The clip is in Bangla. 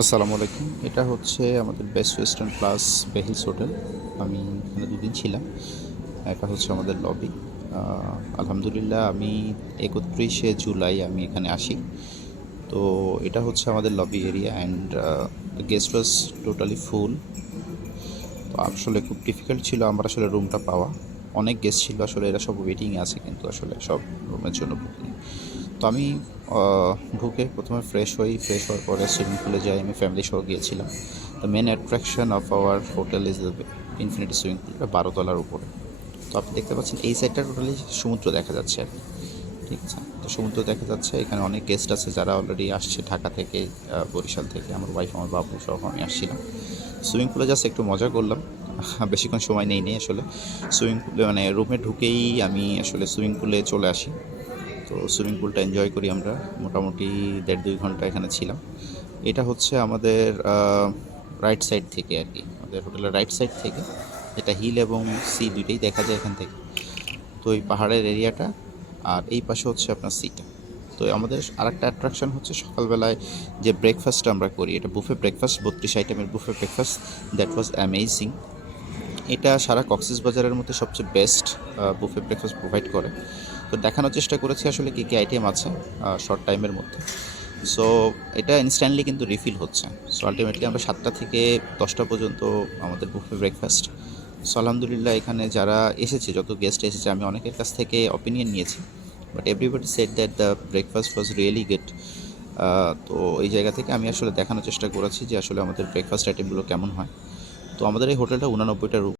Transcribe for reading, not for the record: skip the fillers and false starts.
আসসালামু আলাইকুম। এটা হচ্ছে আমাদের বেস্ট ওয়েস্টার্ন প্লাস বেহিলস হোটেল। আমি এখানে দুদিন ছিলাম। এটা হচ্ছে আমাদের লবি। আলহামদুলিল্লাহ আমি ৩১শে জুলাই আমি এখানে আসি। তো এটা হচ্ছে আমাদের lobby area and guest was totally ফুল। তো আসলে খুব ডিফিকাল্ট ছিল আমার আসলে রুমটা পাওয়া। অনেক গেস্ট ছিল, আসলে এরা সব ওয়েটিংয়ে আছে কিন্তু আসলে সব রুমের জন্য বুকিং। তো আমি ঢুকে প্রথমে ফ্রেশ হই, ফ্রেশ হওয়ার পরে সুইমিং পুলে যাই। আমি ফ্যামিলি সহ গিয়েছিলাম। The main attraction of our hotel is the infinity swimming pool, ১২ তলার উপরে। তো আপনি দেখতে পাচ্ছেন এই সাইডটা টোটালি সমুদ্র দেখা যাচ্ছে আর কি। ঠিক আছে, তো সমুদ্র দেখা যাচ্ছে। এখানে অনেক গেস্ট আছে যারা অলরেডি আসছে ঢাকা থেকে, বরিশাল থেকে। আমার ওয়াইফ, আমার বাবু সহ আমি আসছিলাম। সুইমিং পুলে জাস্ট একটু মজা করলাম। বেশিক্ষণ সময় নেই আসলে। সুইমিং পুলে মানে রুমে ঢুকেই আমি আসলে সুইমিং পুলে চলে আসি। তো সুইমিং পুলটা এনজয় করি আমরা। মোটামুটি ১.৫-২ ঘন্টা এখানে ছিলাম। এটা হচ্ছে আমাদের রাইট সাইড থেকে আর কি, আমাদের হোটেলের রাইট সাইড থেকে, যেটা হিল এবং সি দুইটাই দেখা যায় এখান থেকে। তো এই পাহাড়ের এরিয়াটা, আর এই পাশে হচ্ছে আপনার সিটা। তো আমাদের আরেকটা অ্যাট্রাকশন হচ্ছে সকালবেলায় যে ব্রেকফাস্টটা আমরা করি, এটা বুফে ব্রেকফাস্ট, ৩২ আইটেমের buffet breakfast. That was amazing. এটা সারা কক্সবাজারের মধ্যে সবচেয়ে বেস্ট বুফে ব্রেকফাস্ট প্রোভাইড করে। তো দেখানোর চেষ্টা করেছি আসলে কী কী আইটেম আছে শর্ট টাইমের মধ্যে। সো এটা ইনস্ট্যান্টলি কিন্তু রিফিল হচ্ছে। সো আলটিমেটলি আমরা ৭টা থেকে ১০টা পর্যন্ত আমাদের বুফে ব্রেকফাস্ট। সো আলহামদুলিল্লাহ এখানে যারা এসেছে, যত গেস্ট এসেছে, আমি অনেকের কাছ থেকে অপিনিয়ন নিয়েছি, but everybody said that the breakfast was really good. তো এই জায়গা থেকে আমি আসলে দেখানোর চেষ্টা করেছি যে আসলে আমাদের ব্রেকফাস্ট আইটেমগুলো কেমন হয়। তো আমাদের এই হোটেলটা ৮৯টা রুম।